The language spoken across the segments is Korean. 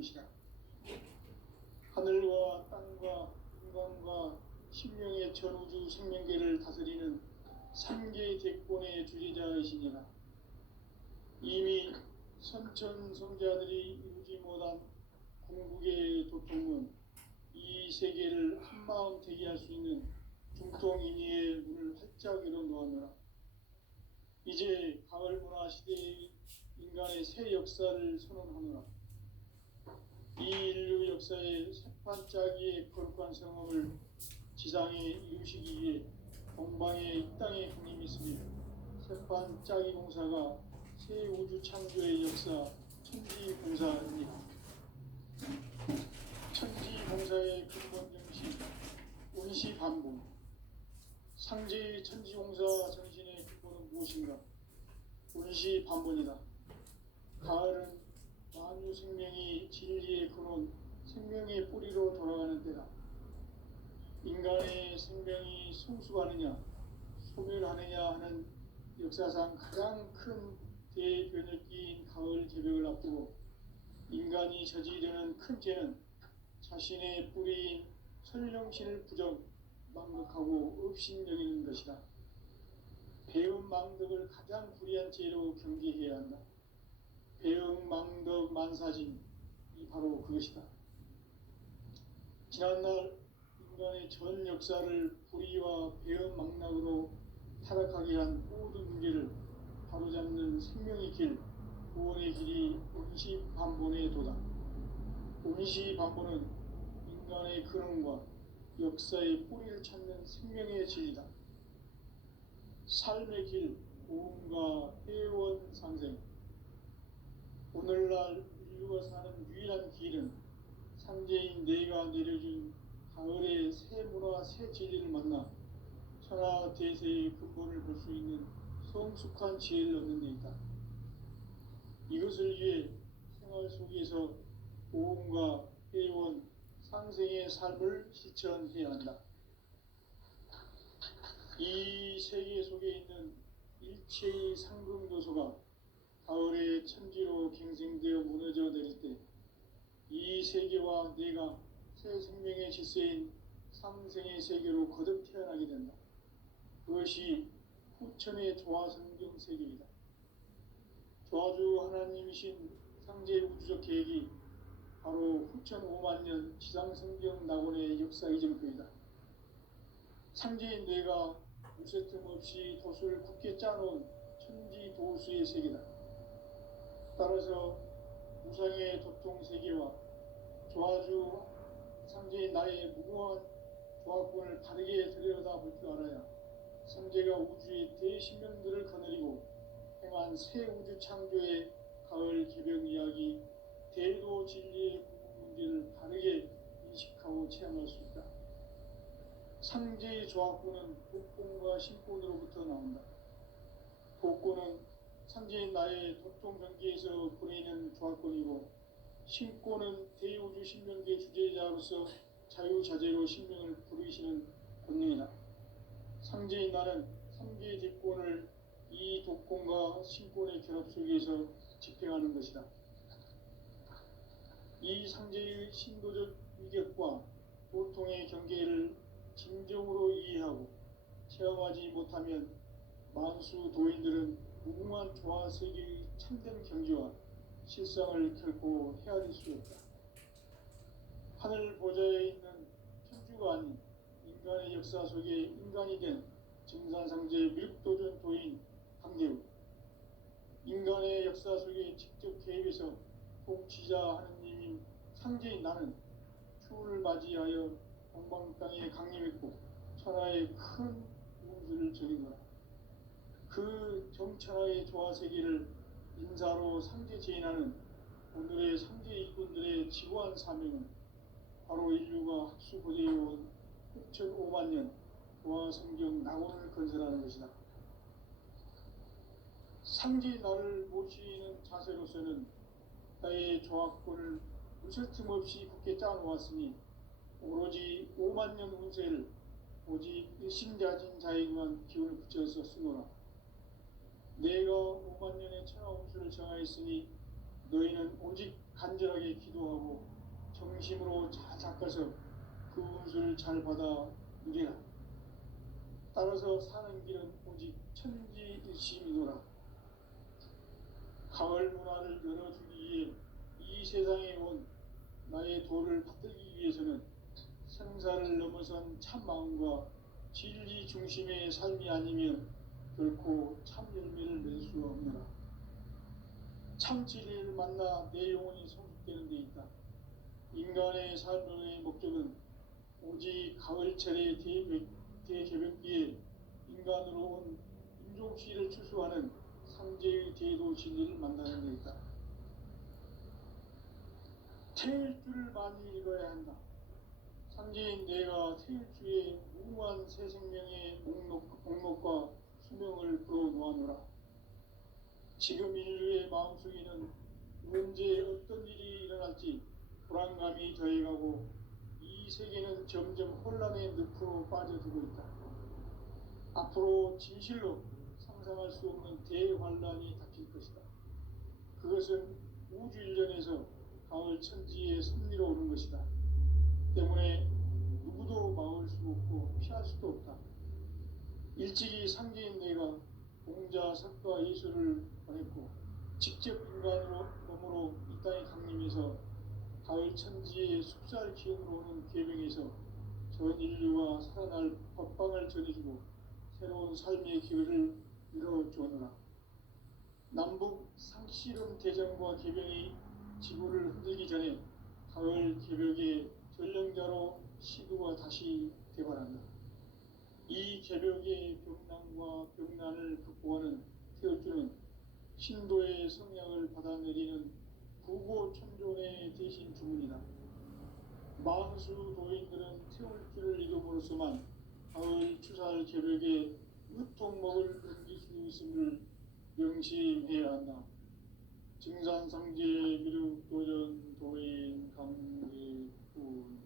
하나님이시라. 하늘과 땅과 인간과 신명의 전우주 생명계를 다스리는 삼계 대권의 주제자이시니라. 이미 선천성자들이 이루지 못한 궁극의 도통은 이 세계를 한마음 되게 할 수 있는 중통인의의 문을 활짝 열어놓았노라. 이제 가을 문화 시대의 인간의 새 역사를 선언하노라. 이 인류 역사의 새판짜기의 거룩한 성험을 지상에 이루시기 위해 동방에 이 땅에 형님이 있으며 새판짜기 공사가 새 우주 창조의 역사 천지공사입니다. 천지공사의 근본 정신 운시반복. 상제의 천지공사 정신의 근본은 무엇인가? 운시반복이다. 가을은 만유 생명이 진리의 근원, 생명의 뿌리로 돌아가는 때다. 인간의 생명이 성숙하느냐, 소멸하느냐 하는 역사상 가장 큰 대변을 끼인 가을 제벽을 앞두고 인간이 저지르는 큰 죄는 자신의 뿌리인 설령신을 부정, 망덕하고 업신여기는 것이다. 배음 망덕을 가장 불의한 죄로 경계해야 한다. 배음 망덕 만사진이 바로 그것이다. 지난날 인간의 전 역사를 불의와 배음 망락으로 타락하게 한 모든 문제를 바로잡는 생명의 길, 구원의 길이 운시반본의 도다. 운시반본은 인간의 근원과 역사의 뿌리를 찾는 생명의 진리다. 삶의 길, 고음과 회원 상생. 오늘날 인류가 사는 유일한 길은 상제인 내가 내려준 가을의 새 문화, 새 진리를 만나 천하 대세의 근본을 볼 수 있는 성숙한 지혜를 얻는 데 있다. 이것을 위해 생활 속에서 고음과 회원, 상생의 삶을 실천해야 한다. 이 세계 속에 있는 일체의 상금요소가 가을의 천지로 갱생되어 무너져 내릴 때 이 세계와 내가 새 생명의 질서인 상생의 세계로 거듭 태어나게 된다. 그것이 후천의 조화성경 세계이다. 조화주 하나님이신 상제 우주적 계획이 바로 후천 5만 년 지상성경 낙원의 역사 이정표이다. 상제인 내가 무쇠 틈 없이 돛을 굳게 짜놓은 천지도수의 세계다. 따라서 무상의 도통 세계와 조화주 상제인 나의 무궁한 조화권을 바르게 들여다볼 줄 알아야 상제가 우주의 대신명들을 거느리고 행한 새 우주 창조의 가을 개벽 이야기, 대도 진리의 궁극 문제를 바르게 인식하고 체험할 수 있다. 상제의 조화권은 복권과 신권으로부터 나온다. 복권은 상제인 나의 도통 경계에서 보내는 조화권이고, 신권은 대우주 신명계 주제자로서 자유자재로 신명을 부르시는 권능이다. 상제인 나는 3개의 대권을 이 독권과 신권의 결합 속에서 집행하는 것이다. 이 상제의 신도적 위격과 보통의 경계를 진정으로 이해하고 체험하지 못하면 만수 도인들은 무궁한 조화 세계의 참된 경지와 실상을 결코 헤아릴 수 없다. 하늘 보좌에 있는 천주가 아닌 인간의 역사 속에 인간이 된 증산상제 밀도전 도인 강대우, 인간의 역사 속에 직접 개입해서 통치자 하느님인 상제인 나는 추후를 맞이하여 동방 땅에 강림했고 천하의 큰 운수를 적인 거라. 그 정천하의 조화 세계를 인사로 상제 제인하는 오늘의 상제 일꾼들의 지구한 사명은 바로 인류가 학수고대해온 6,5만 년 조화 성경 낙원을 건설하는 것이다. 상제 나를 모시는 자세로서는 나의 조화권을 무쇠 틈 없이 굳게 짜놓았으니 오로지 5만 년 운세를 오직 일심자진 자에게만 기운을 붙여서 쓰노라. 내가 5만 년의 천하 운수를 정하였으니 너희는 오직 간절하게 기도하고 정심으로 잘 닦아서 그 운수를 잘 받아 누리라. 따라서 사는 길은 오직 천지일심이노라. 가을 문화를 열어주기 위해 이 세상에 온 나의 도를 받들기 위해서는 생사를 넘어선 참 마음과 진리 중심의 삶이 아니면 결코 참 열매를 낼 수 없노라. 참 진리를 만나 내 영혼이 성숙되는 데 있다. 인간의 삶의 목적은 오직 가을철의 대개벽기에 인간으로 온 인종시를 추수하는 상제의 대도 진리를 만나는 데 있다. 태일주를 많이 읽어야 한다. 상제인 내가 태일주의 무궁한 새 생명의 목록과 수명을 풀어놓아노라. 지금 인류의 마음속에는 언제 어떤 일이 일어날지 불안감이 더해가고 이 세계는 점점 혼란의 늪으로 빠져들고 있다. 앞으로 진실로 상상할 수 없는 대환란이 닥칠 것이다. 그것은 우주 일련에서 가을 천지의 섭리로 오는 것이다. 때문에 누구도 막을 수 없고 피할 수도 없다. 일찍이 상제인 내가 공자, 석가, 예수를 보냈고 직접 인간으로 몸으로 이 땅에 강림해서 가을 천지의 숲살 기운으로 오는 계명에서 전 인류가 살아날 법방을 전해주고 새로운 삶의 기회를 열어주었노라. 남북 상씨름 대전과 개병이 지구를 흔들기 전에 가을 개벽의 전령자로 시도가 다시 대발한다. 이 개벽의 병난과 병난을 극복하는 태어주는 신도의 성량을 받아내리는 부고천존의 대신 주문이다. 만수 도인들은 태울주를 이름으로서만 가을 추살 개벽에 으통목을 넘길 수 있음을 명심해야 한다. 증산상제 미륵도전 도인 강계군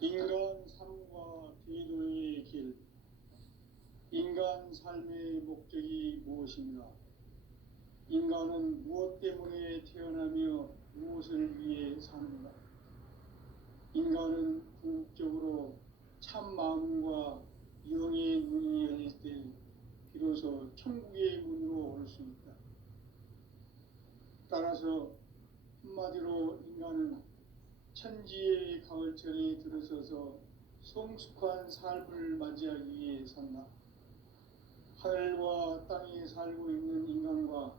인간 삶과 대도의 길. 인간 삶의 목적이 무엇인가? 인간은 무엇 때문에 태어나며 무엇을 위해 사는가? 인간은 궁극적으로 참 마음과 영의 문이 열릴 때 비로소 천국의 문으로 오를 수 있다. 따라서 한마디로 인간은 천지의 가을철에 들어서서 성숙한 삶을 맞이하기 위해 산다. 하늘과 땅에 살고 있는 인간과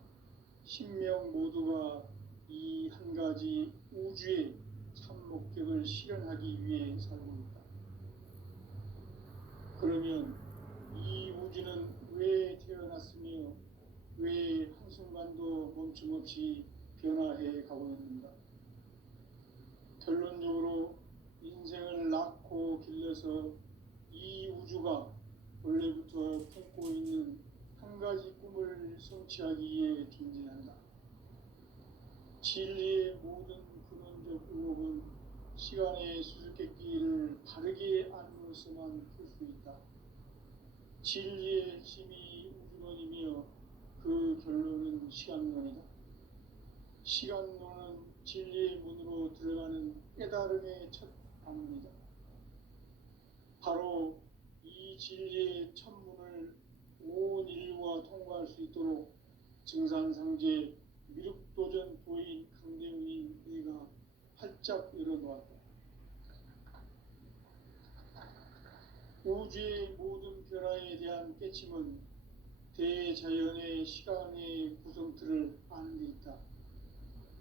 신명 모두가 이 한 가지 우주의 참 목적을 실현하기 위해 살고 있다. 그러면 이 우주는 왜 태어났으며 왜 한순간도 멈춤없이 변화해 가고 있는가? 결론적으로 인생을 낳고 길러서 이 우주가 원래부터 품고 있는 한 가지 꿈을 성취하기 위해 존재한다. 진리의 모든 근원적 의혹은 시간의 수수께끼를 바르게 알므로서만 풀 수 있다. 진리의 힘이 우주론이며 그 결론은 시간론이다. 시간론은 진리의 문으로 들어가는 깨달음의 첫 방문이다. 바로 이 진리의 첫 문을 온 인류가 통과할 수 있도록 증산상제 미륵도전 도인 강대훈이 내가 활짝 열어놓았다. 우주의 모든 변화에 대한 깨침은 대자연의 시간의 구성틀을 아는 데 있다.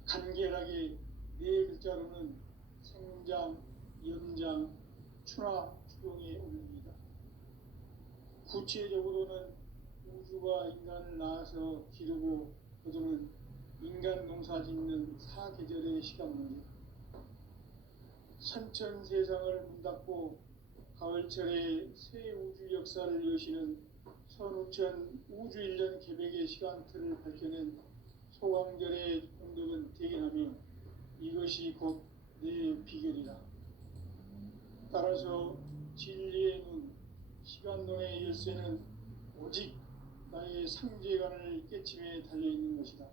간결하게 네 글자로는 생장, 연장, 추나 추동에 올립니다. 구체적으로는 우주가 인간을 낳아서 기르고 거두는 인간 농사 짓는 사계절의 시간 문제. 선천 세상을 문 닫고 가을철에 새 우주 역사를 여시는 선우천 우주일년 개벽의 시간틀을 밝혀낸 소강절의 공덕은 대견하며 이것이 곧 내 비결이다. 따라서 진리의 눈, 시간론의 열쇠는 오직 나의 상제관을 깨침에 달려있는 것이다.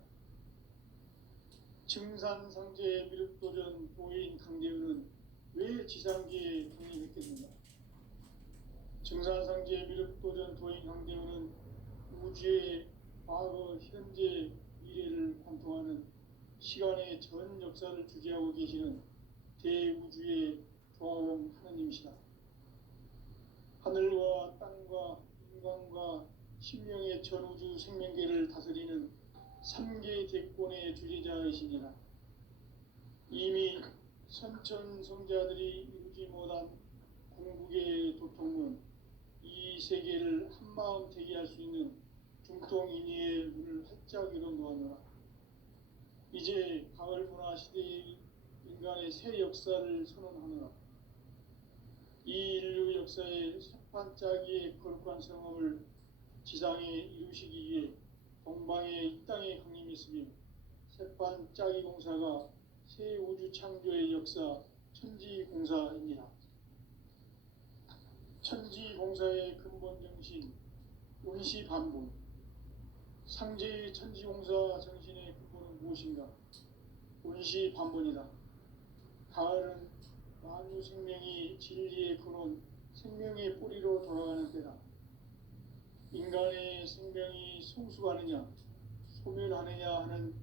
증산상제 미륵도전 도인 강대우는 왜 지상기에 독립했겠는가? 증산상제 미륵도전 도인 강대우는 우주의 과거, 현재, 미래를 관통하는 시간의 전 역사를 주재하고 계시는 대우주의 조화원 하나님이시다. 하늘과 땅과 인간과 신명의 전우주 생명계를 다스리는 3개 대권의 주재자이시니라. 이미 선천성자들이 이루지 못한 궁극의 도통은 이 세계를 한마음 되게 할 수 있는 중통인의의 문을 활짝 열어 놓았노라. 이제 가을 문화 시대의 인간의 새 역사를 선언하노라. 이 인류 역사의 새판짜기의 거룩한 성업을 지상에 이루시기 위해 동방의 이 땅에 강림했으며 새판짜기 공사가 새 우주 창조의 역사 천지공사입니다. 천지공사의 근본 정신 운시반본. 상제의 천지공사 정신의 근본은 무엇인가? 운시반본이다. 가을은 만유 생명이 진리의 근원, 생명의 뿌리로 돌아가는 때다. 인간의 생명이 성숙하느냐, 소멸하느냐 하는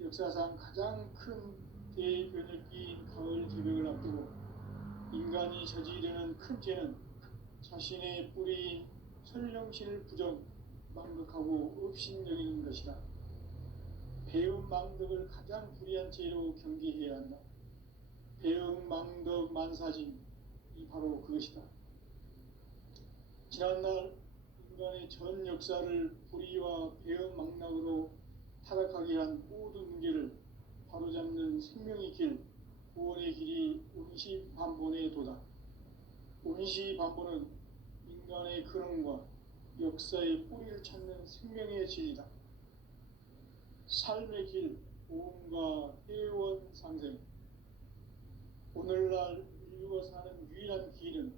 역사상 가장 큰 대변혁기인 가을 개벽을 앞두고 인간이 저지르는 큰 죄는 자신의 뿌리인 설령신을 부정, 망극하고 업신여기는 것이다. 배움 망덕을 가장 불의한 죄로 경계해야 한다. 배움 망덕 만사진이 바로 그것이다. 지난날 인간의 전 역사를 불의와 배움 망락으로 타락하게 한 모든 문제를 바로잡는 생명의 길, 구원의 길이 운시반본의 도다. 운시반본은 인간의 근원과 역사의 뿌리를 찾는 생명의 진리다. 삶의 길, 보험과 회원 상생. 오늘날 인류가 사는 유일한 길은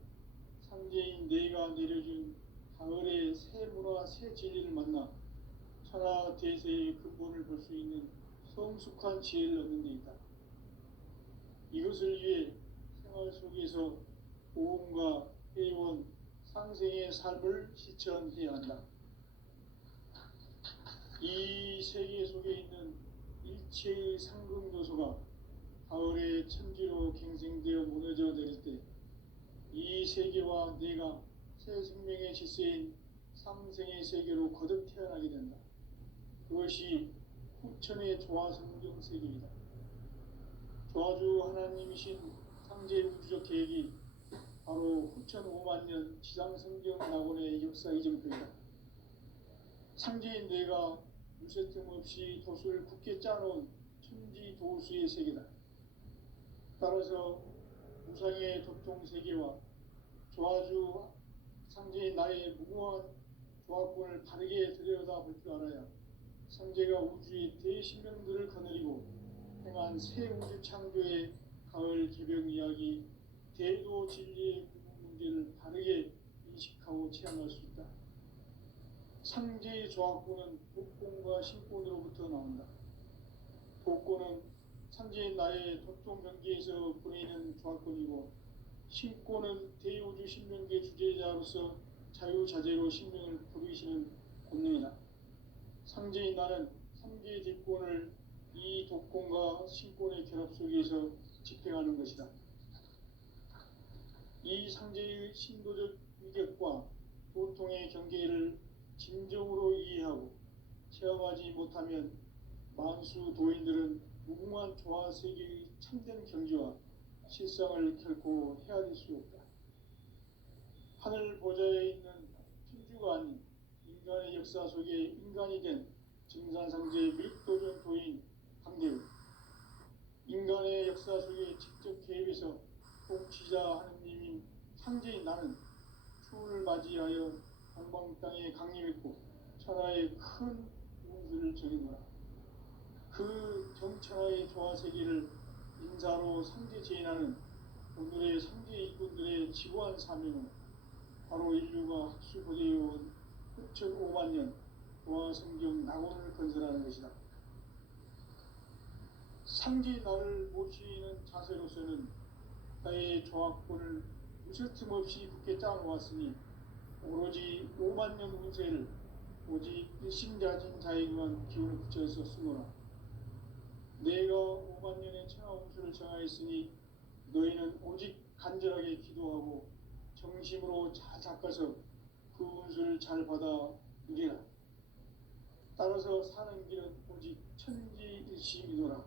상제인 내가 내려준 가을의 새 문화, 새 진리를 만나 천하 대세의 근본을 볼 수 있는 성숙한 지혜를 얻는 데 있다. 이것을 위해 생활 속에서 보험과 회원, 상생의 삶을 실천해야 한다. 이 세계 속에 있는 일체의 상급 요소가 가을의 천지로 갱생되어 무너져 내릴 때 이 세계와 내가 새 생명의 질서인 상생의 세계로 거듭 태어나게 된다. 그것이 후천의 조화성경 세계이다. 조화주 하나님이신 상제 우주적 계획이 바로 후천 5만 년 지상성경 낙원의 역사 이정표이다. 상제인 내가 물새틈 없이 도수를 굳게 짜놓은 천지 도수의 세계다. 따라서 무상의 도통 세계와 조화주 상제인 나의 무궁한 조화권을 바르게 들여다볼 줄 알아야 상제가 우주의 대신명들을 거느리고 행한 새 우주 창조의 가을 개벽 이야기, 대도 진리의 문제를 바르게 인식하고 체험할 수 있다. 상제의 조화권은 독권과 신권으로부터 나온다. 독권은 상제인 나의 도통 경계에서 보내는 조화권이고, 신권은 대우주 신명계 주제자로서 자유자재로 신명을 부르시는 권능이다. 상제인 나는 3개의 대권을 이 독권과 신권의 결합 속에서 집행하는 것이다. 이 상제의 신도적 위격과 도통의 경계를 진정으로 이해하고 체험하지 못하면 만수 도인들은 무궁한 조화 세계의 참된 경지와 실상을 결코 헤아릴 수 없다. 하늘 보좌에 있는 천주가 아닌 인간의 역사 속에 인간이 된 증산상제 미륵도전 도인 강대우. 인간의 역사 속에 직접 개입해서 통치자 하느님인 상제인 나는 추운을 맞이하여 동방 땅에 강림했고 천하의 큰 운수를 적인노라. 그 정천하의 조화 세계를 인사로 상제 제인하는 오늘의 상제 이군들의 진정한 사명은 바로 인류가 학수고대해온 흑천 5만 년 도화성경 낙원을 건설하는 것이다. 상지 나를 모시는 자세로서는 나의 조합권을 무쇠틈 없이 굳게 짜놓았으니 오로지 5만 년 운세를 오직 일심자진 자에게만 기운을 붙여서 쓰노라. 내가 5만 년의 천하 운수를 정하였으니 너희는 오직 간절하게 기도하고 정심으로 잘 닦아서 그 운수를 잘 받아 누리라. 따라서 사는 길은 오직 천지일심이노라.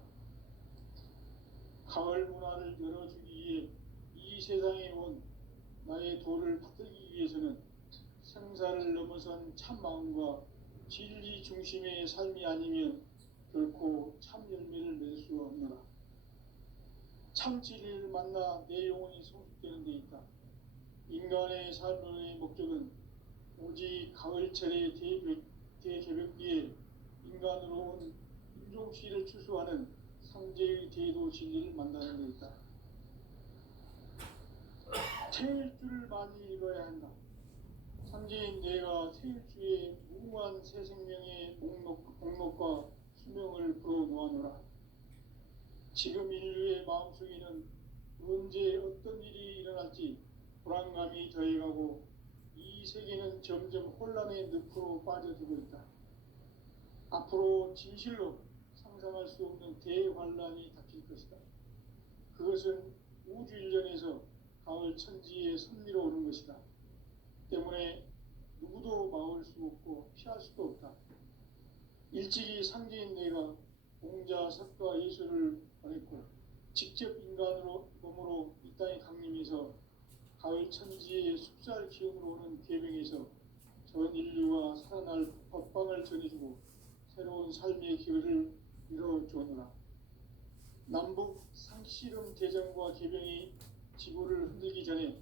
가을 문화를 열어주기 위해 이 세상에 온 나의 도를 받들기 위해서는 생사를 넘어선 참마음과 진리 중심의 삶이 아니면 결코 참 열매를 맺을 수 없노라. 참 진리를 만나 내 영혼이 성숙되는 데 있다. 인간의 삶의 목적은 오직 가을철의 대개벽기에 인간으로 온 인종시를 추수하는 상제의 대도 진리를 만나는 데 있다. 태일주를 많이 읽어야 한다. 상제인 내가 태일주의 무궁한 새 생명의 목록과 수명을 불어놓아노라. 지금 인류의 마음속에는 언제 어떤 일이 일어날지 불안감이 더해가고 이 세계는 점점 혼란의 늪으로 빠져들고 있다. 앞으로 진실로 상상할 수 없는 대환란이 닥칠 것이다. 그것은 우주 일련에서 가을 천지의 섭리로 오는 것이다. 때문에 누구도 막을 수 없고 피할 수도 없다. 일찍이 상제인 내가 공자, 석가, 예수를 보냈고 직접 인간으로 몸으로 이 땅에 강림해서 가을 천지의 숲살 기운으로 오는 계명에서 전 인류가 살아날 법방을 전해주고 새로운 삶의 기회를 이뤄주노라. 남북 상씨름 대전과 개병이 지구를 흔들기 전에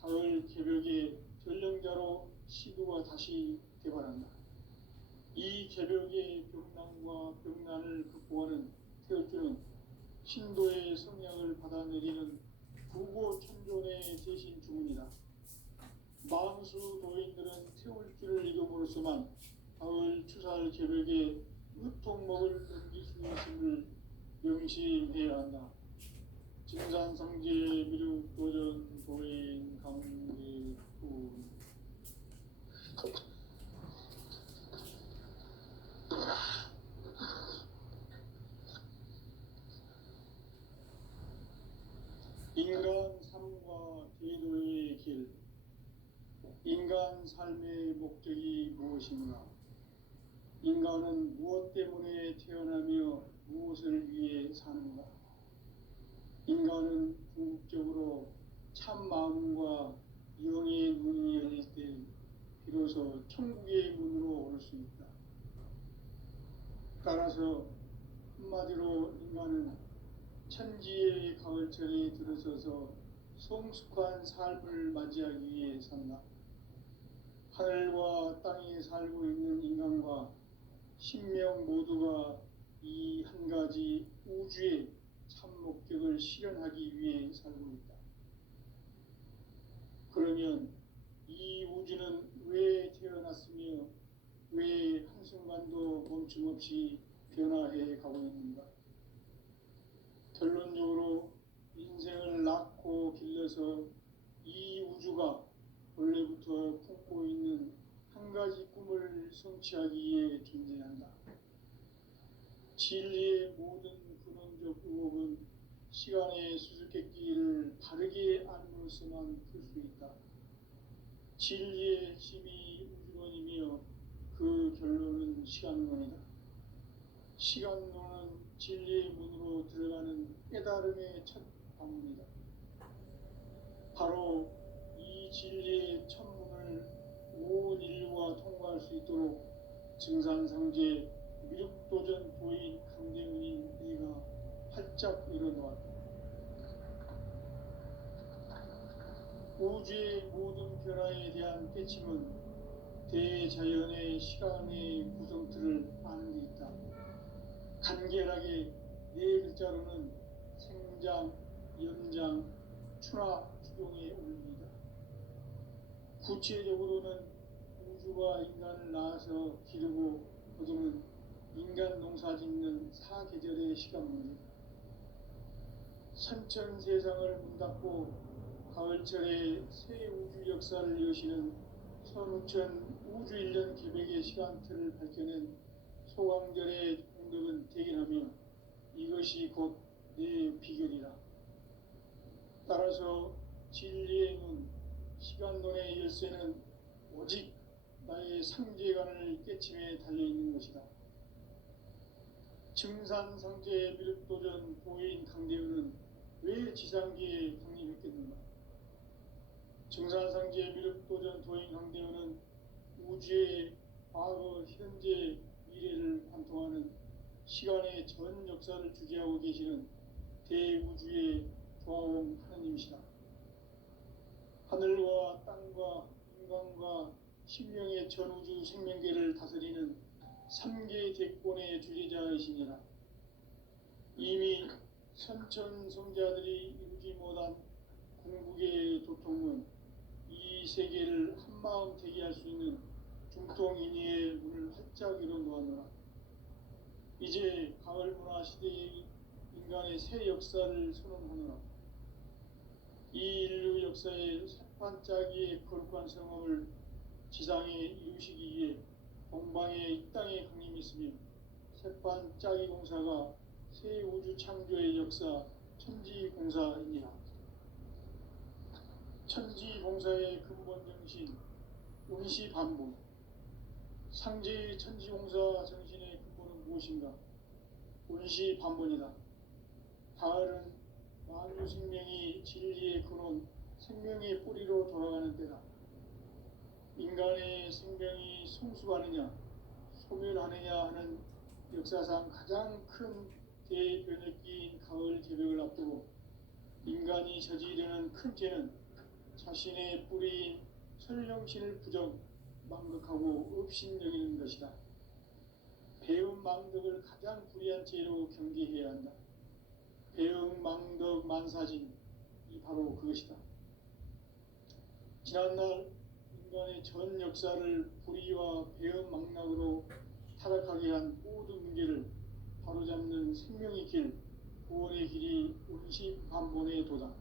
가을 개벽의 전령자로 시도가 다시 개발한다. 이 개벽의 병난과 병난을 극복하는 태엽주는 신도의 성향을 받아내리는 부고천존의 대신 주문이다. 만수 도인들은 태울주를 읽음으로써만 가을 추살 개벽의 으통목을 넘길 수 있음을 명심해야 한다. 진산상제 미륵도전 도인 강대군 인간 삶과 대도의 길. 인간 삶의 목적이 무엇인가? 인간은 무엇 때문에 태어나며 무엇을 위해 사는가? 인간은 궁극적으로 참 마음과 영의 문이 열릴 때 비로소 천국의 문으로 올 수 있다. 따라서 한마디로 인간은 천지의 가을철에 들어서서 성숙한 삶을 맞이하기 위해 산다. 하늘과 땅에 살고 있는 인간과 신명 모두가 이 한 가지 우주의 참 목적을 실현하기 위해 살고 있다. 그러면 이 우주는 왜 태어났으며 왜 한순간도 멈춤없이 변화해 가고 있는가? 결론적으로 인생을 낳고 길러서 이 우주가 원래부터 품고 있는 한 가지 꿈을 성취하기 위해 존재한다. 진리의 모든 근원적 의혹은 시간의 수수께끼를 바르게 알므로써만 풀 수 있다. 진리의 핵심이 우주론이며 그 결론은 시간론이다. 시간론은 진리의 문으로 들어가는 깨달음의 첫 방문이다. 바로 이 진리의 첫문을 온 인류가 통과할 수 있도록 증산상제 미륵도전 도인 강대훈인 네가 활짝 일어놓았다. 우주의 모든 변화에 대한 깨침은 대자연의 시간의 구성틀을 아는 데 있다. 간결하게 네 글자로는 생장, 연장, 추나, 추동의 원리이다. 구체적으로는 우주가 인간을 낳아서 기르고 거두는 인간 농사 짓는 사계절의 시간입니다. 선천 세상을 문 닫고 가을철에 새 우주 역사를 여시는 선우천 우주일년 기백의 시간틀을 밝혀낸 소강절의 공덕은 대견하며 이것이 곧 내 비결이라. 따라서 진리의 눈, 시간론의 열쇠는 오직 나의 상제관을 깨침에 달려있는 것이다. 증산상제의 미륵도전 도인 강대현은 왜 지상기에 강림했겠는가? 증산상제의 미륵도전 도인 강대현은 우주의 과거, 현재, 미래를 관통하는 시간의 전 역사를 주재하고 계시는 대우주의 조화원 하느님이시다. 하늘과 땅과 인간과 신명의 전우주 생명계를 다스리는 3개 대권의 주재자이시니라. 이미 선천성자들이 이루지 못한 궁극의 도통은 이 세계를 한마음 되게 할 수 있는 중통인의의 문을 활짝 열어 놓았노라. 이제 가을 문화 시대의 인간의 새 역사를 선언하노라. 이 인류 역사의 새반짝이의 거룩한 성업을 지상에 이루시기 위해 동방의 이 땅에 강림했으며 새반짝이 공사가 새 우주 창조의 역사 천지공사이니라. 천지공사의 근본 정신 운시반복. 상제의 천지공사 정신의 근본은 무엇인가? 운시반본이다. 가을은 만유 생명이 진리의 근원, 생명의 뿌리로 돌아가는 때다. 인간의 생명이 성숙하느냐, 소멸하느냐 하는 역사상 가장 큰 대변혁기인 가을 개벽을 앞두고 인간이 저지르는 큰 죄는 자신의 뿌리인 설령신을 부정, 망극하고 업신여기는 것이다. 배음 망덕을 가장 불의한 죄로 경계해야 한다. 배음 망덕 만사진이 바로 그것이다. 지난날 인간의 전 역사를 불의와 배음 망락으로 타락하게 한 모든 문제를 바로잡는 생명의 길, 구원의 길이 운시반본의 도다.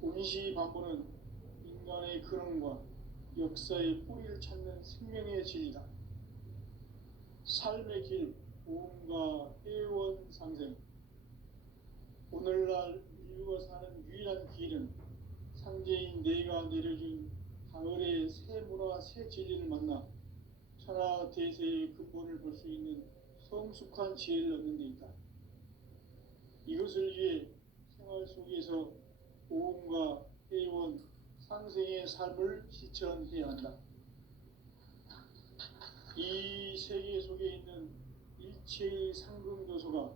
운시반본은 인간의 근원과 역사의 뿌리를 찾는 생명의 진리다. 삶의 길, 보험과 회원 상생. 오늘날 인류가 사는 유일한 길은 상제인 내가 내려준 가을의 새 문화, 새 진리를 만나 천하 대세의 근본을 볼 수 있는 성숙한 지혜를 얻는 데 있다. 이것을 위해 생활 속에서 보험과 회원, 상생의 삶을 실천해야 한다. 이 세계 속에 있는 일체의 상금 요소가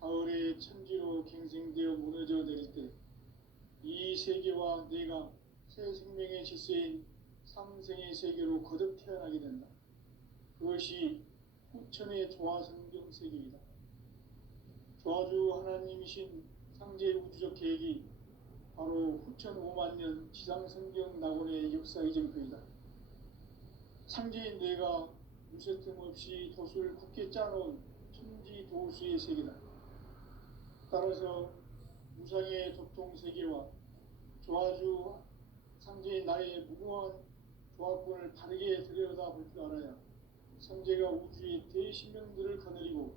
가을의 천지로 갱생되어 무너져 내릴 때 이 세계와 내가 새 생명의 질서인 상생의 세계로 거듭 태어나게 된다. 그것이 후천의 조화성경 세계이다. 조화주 하나님이신 상제 우주적 계획이 바로 후천 5만년 지상성경 낙원의 역사 이정표이다. 상제인 내가 무쇠틈 없이 도수를 굳게 짜놓은 천지 도수의 세계다. 따라서 무상의 도통세계와 조화주 상제인 나의 무궁한 조합권을 바르게 들여다볼 줄 알아야 상제가 우주의 대신명들을 거느리고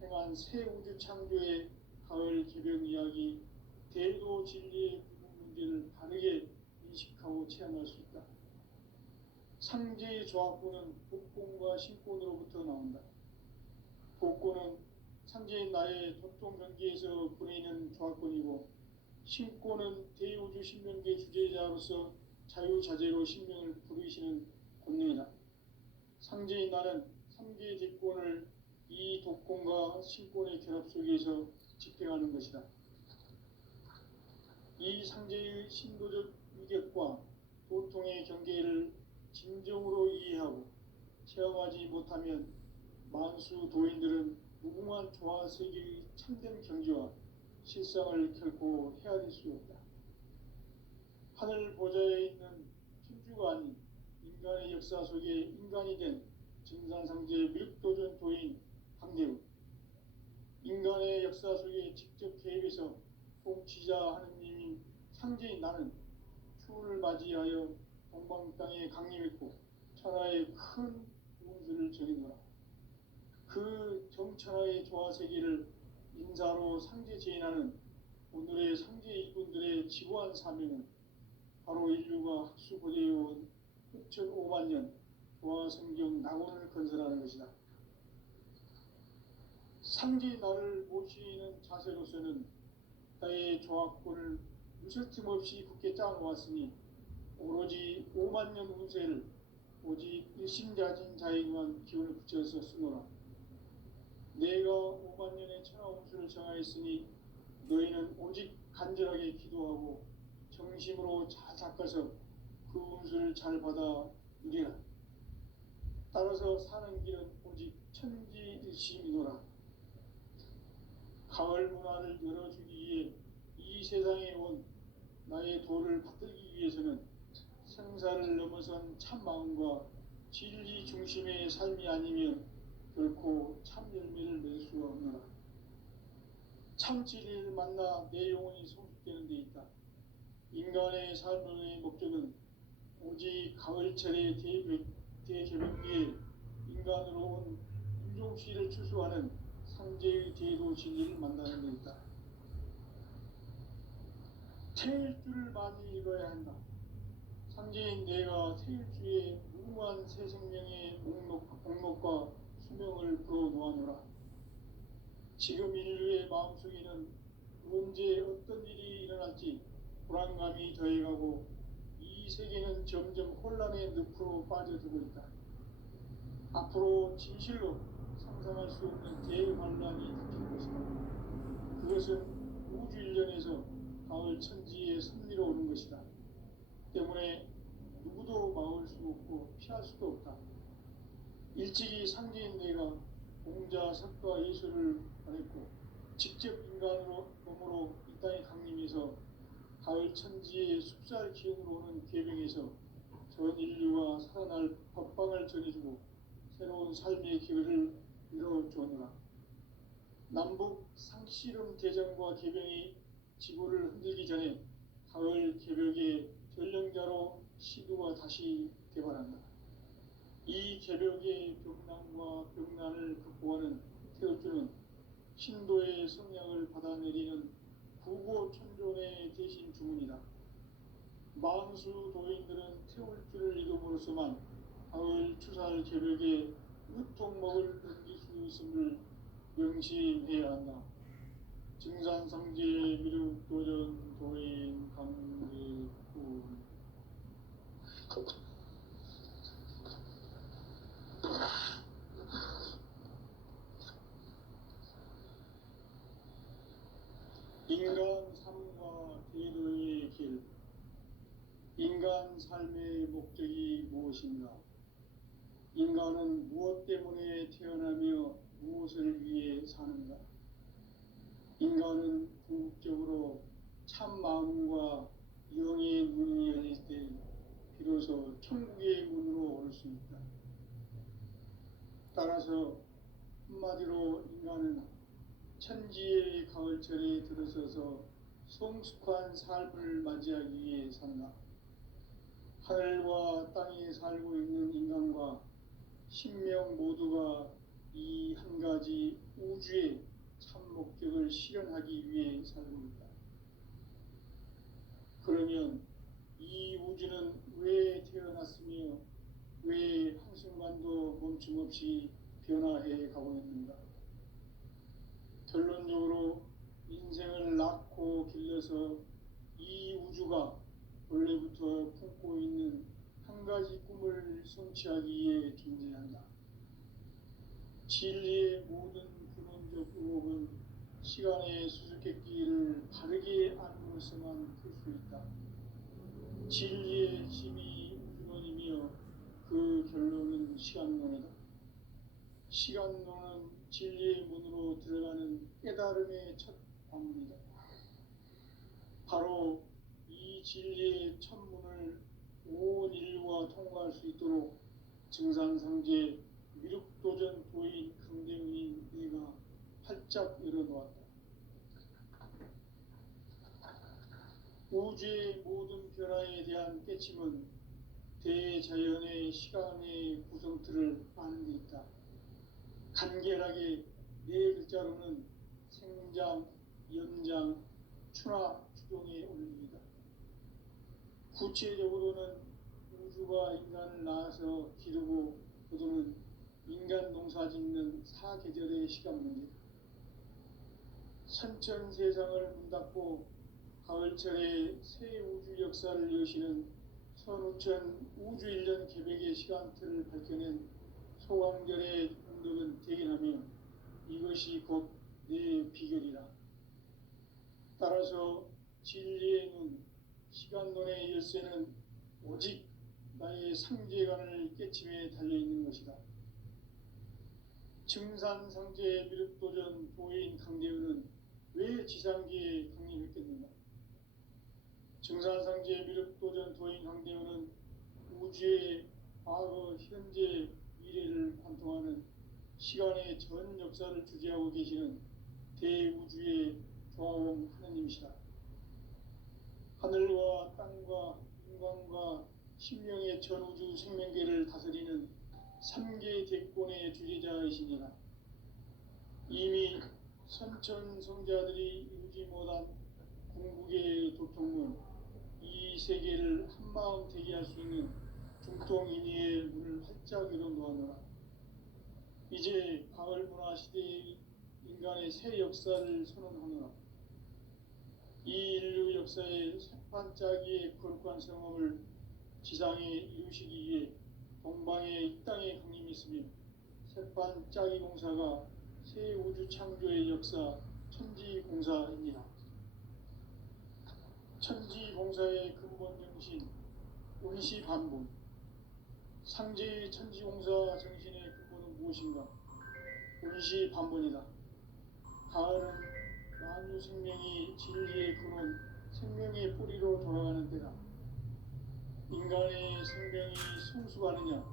행한 새 우주 창조의 가을 개벽 이야기, 대도 진리의 구분 문제를 바르게 인식하고 체험할 수 있다. 상제의 조합권은 복권과 신권으로부터 나온다. 복권은 상제인 나의 도통 경계에서 보내는 조합권이고, 신권은 대우주 신명계 주제자로서 자유자재로 신명을 부르시는 권능이다. 상제인 나는 3개 대권을 이 독권과 신권의 결합 속에서 집행하는 것이다. 이 상제의 신도적 위격과 도통의 경계를 진정으로 이해하고 체험하지 못하면 만수 도인들은 무궁한 조화 세계의 참된 경지와 실상을 결코 헤아릴 수 없다. 하늘 보좌에 있는 우주가 아닌 인간의 역사 속에 인간이 된 증산상제 미륵도전 도인 강대우, 인간의 역사 속에 직접 개입해서 통치자 하느님인 상제인 나는 추운을 맞이하여 동방 땅에 강림했고 천하의 큰 운수를 전했노라. 그 정천하의 조화세계를 인사로 상제 제인하는 오늘의 상제 일꾼들의 지고한 사명은 바로 인류가 학수고대해온 6,500만 년 조화성경 낙원을 건설하는 것이다. 상제 나를 모시는 자세로서는 나의 조합권을 무설틈 없이 굳게 짜놓았으니 오로지 5만 년 운세를 오직 일심자진 자에게만 기운을 붙여서 쓰노라. 내가 5만 년의 천하 운수를 정하였으니 너희는 오직 간절하게 기도하고 정심으로 잘 닦아서 그 운수를 잘 받아 누리라. 따라서 사는 길은 오직 천지일심이노라. 가을 문화를 열어주기 위해 이 세상에 온 나의 도를 받들기 위해서는 생사를 넘어선 참 마음과 진리 중심의 삶이 아니면 결코 참 열매를 낼 수 없노라. 참 진리를 만나 내 영혼이 성숙되는 데 있다. 인간의 삶의 목적은 오직 가을철의 대개벽기에 인간으로 온 인종시를 추수하는 상제의 대도 진리를 만나는 데 있다. 태일주를 많이 읽어야 한다. 상제인 내가 태일주의 무궁한 새 생명의 목록과 수명을 불어놓아노라. 지금 인류의 마음속에는 언제 어떤 일이 일어날지 불안감이 더해가고 이 세계는 점점 혼란의 늪으로 빠져들고 있다. 앞으로 진실로 상상할 수 없는 대환란이 닥칠 것이다. 그것은 우주 일련에서 가을 천지에 섭리로 오는 것이다. 때문에 누구도 막을 수 없고 피할 수도 없다. 일찍이 상제인 내가 공자, 석가, 예수를 보냈고 직접 인간으로 몸으로 이 땅에 강림해서 가을 천지의 숲살 기운으로 오는 계명에서 전 인류가 살아날 법방을 전해주고 새로운 삶의 기회를 이뤄주느라. 남북 상씨름 대전과 계병이 지구를 흔들기 전에 가을 개벽의 전령자로 시도가 다시 개발한다. 이 개벽의 벽난과 벽난을 극복하는 태울주는 신도의 성령을 받아내리는 구고천존의 대신 주문이다. 만수 도인들은 태울주를 이름으로서만 가을 추살 개벽에 으통먹을 넘길 수 있음을 명심해야 한다. 증산상제 미륵도전 도인 강대훈. 인간 삶과 대도의 길. 인간 삶의 목적이 무엇인가? 인간은 무엇 때문에 태어나며 무엇을 위해 사는가? 인간은 궁극적으로 참 마음과 영의 문이 열릴 때 비로소 천국의 문으로 올 수 있다. 따라서 한마디로 인간은 천지의 가을철에 들어서서 성숙한 삶을 맞이하기 위해 산다. 하늘과 땅에 살고 있는 인간과 신명 모두가 이 한 가지 우주의 참 목적을 실현하기 위해 살고 있다. 그러면 이 우주는 왜 태어났으며 왜 한순간도 멈춤없이 변화해 가고 있는가? 결론적으로 인생을 낳고 길러서 이 우주가 원래부터 품고 있는 한 가지 꿈을 성취하기 위해 존재한다. 진리의 모든 근원적 의혹은 시간의 수수께끼를 바르게 알므로서만 풀 수 있다. 진리의 핵심이 근원이며 그 결론은 시간론이다. 시간론은 진리의 문으로 들어가는 깨달음의 첫 관문이다. 바로 이 진리의 첫 문을 온 인류가 통과할 수 있도록 증산상제 미륵도전 도인 강대훈이 내가 활짝 열어놓았다. 우주의 모든 변화에 대한 깨침은 대자연의 시간의 구성틀을 아는 데 있다. 간결하게 네 글자로는 생장, 연장, 추나 추동에 올립니다. 구체적으로는 우주가 인간을 낳아서 기르고 거두는 인간 농사 짓는 사계절의 시간 문제, 선천 세상을 문 닫고 가을철에 새 우주 역사를 여시는 선우천 우주 1년 계획의 시간틀을 밝혀낸 소강절의 공덕은 대견하며 이것이 곧 내 비결이라. 따라서 진리의 눈, 시간론의 열쇠는 오직 나의 상제관을 깨침에 달려있는 것이다. 증산상제 미륵도전 도인 강대훈은 왜 지상기에 강림했겠는가? 증산상제 미륵도전 도인 강대훈은 우주의 과거, 현재, 미래를 관통하는 시간의 전 역사를 주재하고 계시는 대우주의 조화원 하느님이시다. 하늘과 땅과 인간과 신명의 전우주 생명계를 다스리는 3개 대권의 주재자이시니라. 이미 선천성자들이 이루지 못한 궁극의 도통문, 이 세계를 한마음 되게 할 수 있는 중통인의의 문을 활짝 열어놓았노라. 이제 가을 문화 시대의 인간의 새 역사를 선언하노라. 이 인류 역사의 새판짜기의 거룩한 성업을 지상에 이루시기 위해 동방의 이 땅에 강림이 있으며 새판짜기 공사가 새 우주 창조의 역사 천지공사입니다. 천지공사의 근본 정신 운시반본, 상제의 천지공사 정신의 근본은 무엇인가? 운시반본이다. 가을은 만유 생명이 진리의 근원, 생명의 뿌리로 돌아가는 때다. 인간의 생명이 성숙하느냐,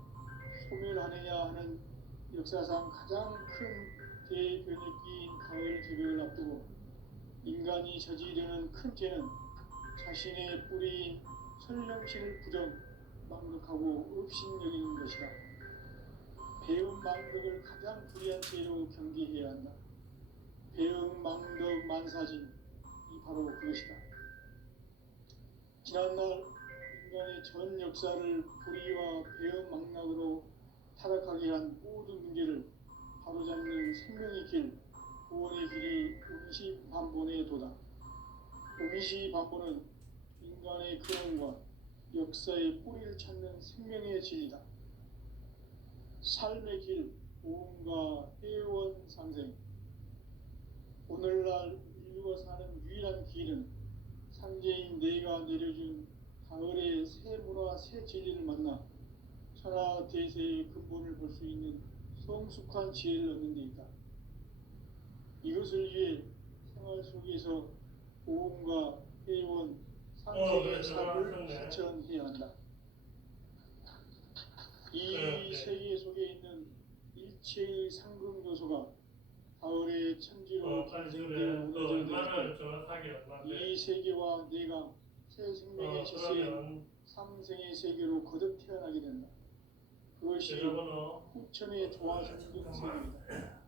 소멸하느냐 하는 역사상 가장 큰 대변혁기인 가을 개벽을 앞두고 인간이 저지르는 큰 죄는 자신의 뿌리인 설령신을 부정, 망덕하고 업신여기는 것이다. 배움 망덕을 가장 불의한 죄로 경계해야 한다. 배움 망덕 만사진, 이 바로 그것이다. 지난날 인간의 전 역사를 불의와 배움 망락으로 타락하게 한 모든 문제를 바로잡는 생명의 길, 구원의 길이 운시반본의 도다. 운시반본은 인간의 근원과 역사의 뿌리를 찾는 생명의 진리다. 삶의 길, 보험과 회원 상생. 오늘날 인류가 사는 유일한 길은 상제인 내가 내려준 가을의 새 문화, 새 진리를 만나 천하 대세의 근본을 볼 수 있는 성숙한 지혜를 얻는 데 있다. 이것을 위해 생활 속에서 보험과 회원, 상생의 삶을 실천해야 한다. 이 세계 속에 있는 일체의 상금 요소가 가을의 천지로 탄생되어 무너져 이 세계와 내가 새 생명의 질서인 상생의 세계로 거듭 태어나게 된다. 그것이 후천의 조화성경 세계이다.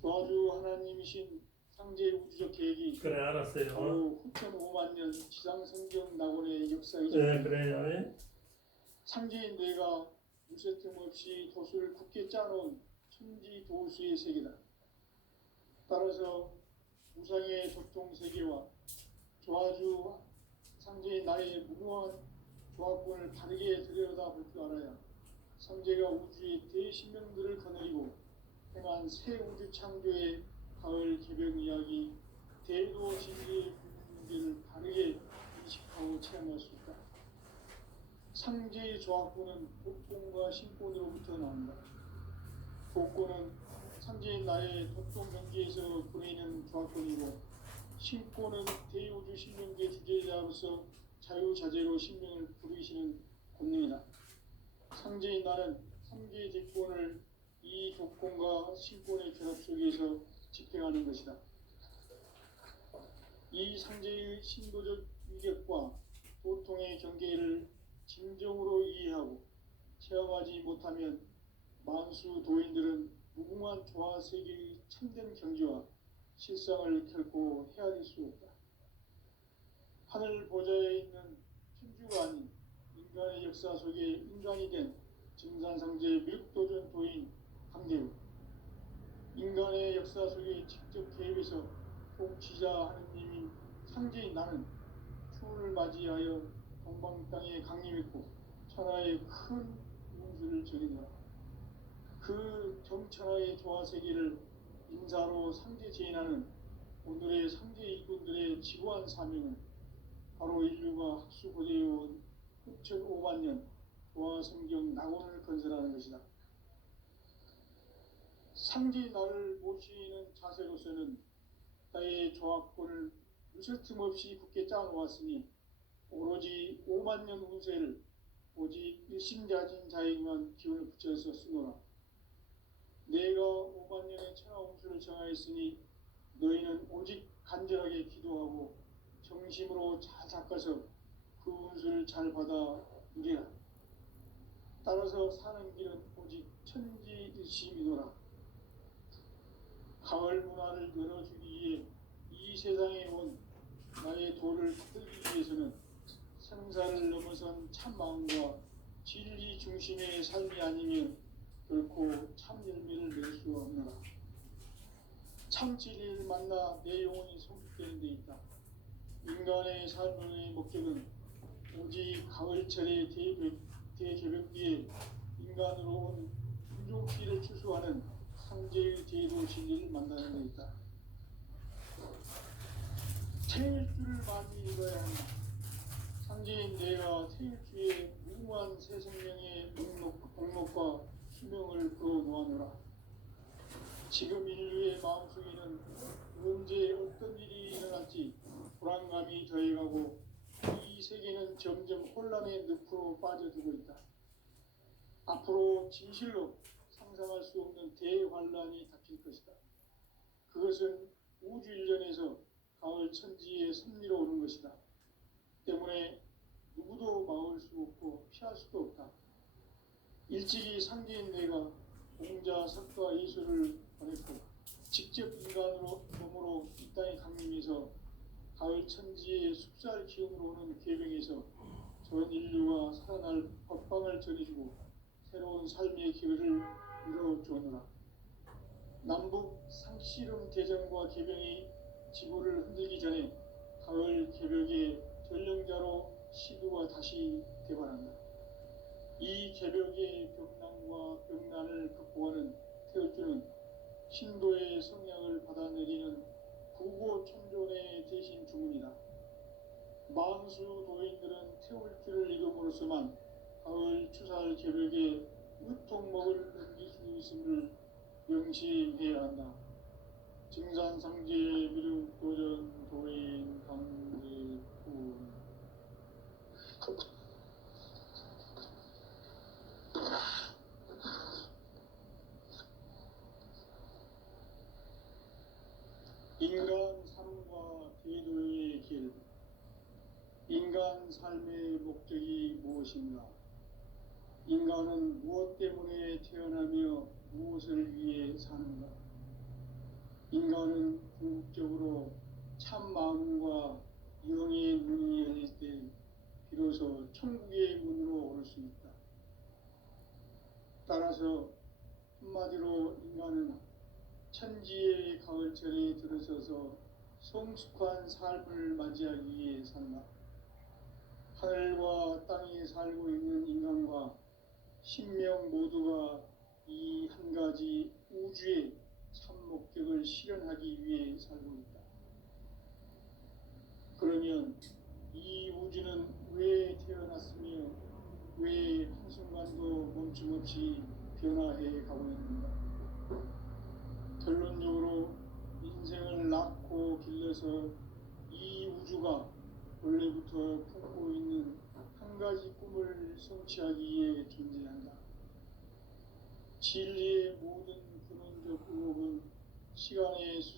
조화주 하나님이신 상제 우주적 계획이 그래 알았어요. 바로 후천 5만 년 지상성경 낙원의 역사이죠. 네 그래요. 상제인 내가 무쇠 틈 없이 도수를 굳게 짜놓은 천지 도수의 세계다. 따라서 무상의 도통 세계와 조화주 상제인 나의 무모한 조합권을 바르게 들여다볼 줄 알아야 상제가 우주의 대신명들을 거느리고 행한 새 우주 창조의 가을 개벽 이야기, 대도 진리의 문제를 바르게 인식하고 체험할 수 있다. 상제의 조합권은 복권과 신권으로부터 나온다. 복권은 상제인 나의 도통 경계에서 보내는 조합권이고, 신권은 대우주 신명계 주제자로서 자유자재로 신명을 부르시는 권능이다. 상제인 나는 3개 직권을 이 조건과 신권의 결합 속에서 집행하는 것이다. 이 상제의 신도적 위력과 도통의 경계를 진정으로 이해하고 체험하지 못하면 만수 도인들은 무궁한 조화 세계의 참된 경지와 실상을 결코 헤아릴 수 없다. 하늘 보좌에 있는 천주가 아닌 인간의 역사 속에 인간이 된 증산상제 미륵도전 도인 강대우, 인간의 역사 속에 직접 개입해서 통치자 하느님인 상제인 나는 추운을 맞이하여 동방 땅에 강림했고 천하의 큰 운수를 전했노라. 그 정천하의 조화세계를 인사로 상제 제인하는 오늘의 상제 일꾼들의 지구한 사명은 바로 인류가 학수고대해온 흑천 5만 년 조화성경 낙원을 건설하는 것이다. 상제인 나를 모시는 자세로서는 나의 조합권을 무슨 틈없이 굳게 짜놓았으니 오로지 5만 년 운세를 오직 일심자진 자에게만 기운을 붙여서 쓰노라. 내가 5만 년의 천하 운수를 정하였으니 너희는 오직 간절하게 기도하고 정심으로 잘 닦아서 그 운수를 잘 받아 누리라. 따라서 사는 길은 오직 천지일심이노라. 가을 문화를 열어주기 위해 이 세상에 온 나의 도를 받들기 위해서는 생사를 넘어선 참마음과 진리 중심의 삶이 아니면 결코 참 열매를 낼 수 없노라. 참 진리를 만나 내 영혼이 성숙되는 데 있다. 인간의 삶의 목적은 오직 가을철의 대개벽기에 인간으로 온 인종피를 추수하는 상제의 제도 진리를 만나는 데 있다. 태일주를 많이 읽어야 한다. 상제인 내가 태일주의 무궁한 새 생명의 목록과 수명을 그어놓아노라. 지금 인류의 마음속에는 언제 어떤 일이 일어날지 불안감이 더해가고 이 세계는 점점 혼란의 늪으로 빠져들고 있다. 앞으로 진실로 상상할 수 없는 대환란이 닥칠 것이다. 그것은 우주 일련에서 가을 천지의 섭리로 오는 것이다. 때문에 누구도 막을 수 없고 피할 수도 없다. 일찍이 상제인 내가 공자, 석가, 예수를 보냈고 직접 인간으로 몸으로 이 땅에 강림해서 가을 천지의 숲살 기운으로 오는 계명에서 전 인류가 살아날 법방을 전해주고 새로운 삶의 기회를 이뤄주느라. 남북 상씨름 대전과 개병이 지구를 흔들기 전에 가을 개벽의 전령자로 시두가 다시 대발한다. 이 개벽의 벽난과 벽난을 극복하는 태어주는 신도의 성량을 받아내리는 구고천존의 대신 주문이다. 만수 도인들은 태울주를 이름으로서만 가을 추살 개벽의 으통목을 넘길 수 있음을 명심해야 한다. 증산상제 미륵도전 도인 강제군. 인간 삶과 대도의 길. 인간 삶의 목적이 무엇인가? 인간은 무엇 때문에 태어나며 무엇을 위해 사는가? 인간은 궁극적으로 참 마음과 영의 문이 열릴 때 비로소 천국의 문으로 오를 수 있다. 따라서 한마디로 인간은 천지의 가을철에 들어서서 성숙한 삶을 맞이하기 위해 산다. 하늘과 땅에 살고 있는 인간과 신명 모두가 이 한 가지 우주의 참 목적을 실현하기 위해 살고 있다. 그러면 이 우주는 왜 태어났으며 왜 한순간도 멈춤없이 변화해 가고 있는가? 결론적으로 인생을 낳고 길러서 이 우주가 원래부터 품고 있는 한 가지 꿈을 성취하기 위해 존재한다. 진리의 모든 근원적 의혹은 시간의